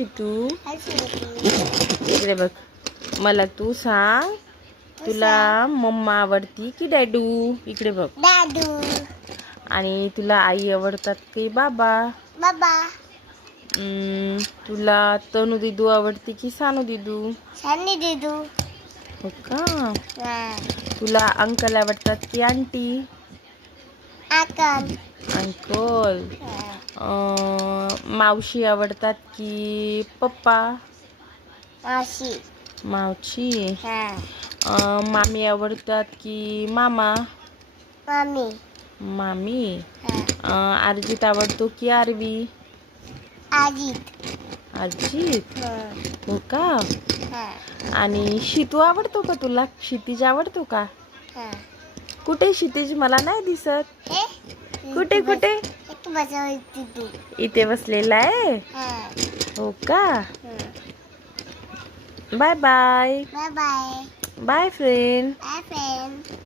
शितू इकडे बघ. मला तू सांग, तुला मम्मा आवडती की डॅडू? इकडे बघ. दादू. आणि तुला आई आवडतात की बाबा? बाबा. तुला तनू दिदू आवडते की सानू दिदू? सनी दिदू. हो का? तुला अंकल आवडतात की आंटी? आकन. अंकल. मावशी आवडतात की पप्पा? मासी. मावशी. मामी आवडतात की मामा? मामी. मामी. अर्जित आवडतो की आरवी? आजीत. अर्जित. हो का? आणि शितू आवडतो का तुला? क्षितिज आवडतो का? कुठे क्षितिज? मला नाही दिसत. कुठे कुठे? इथे बसलेला आहे. हो का? Bye bye. Bye bye. Bye friend. Bye friend.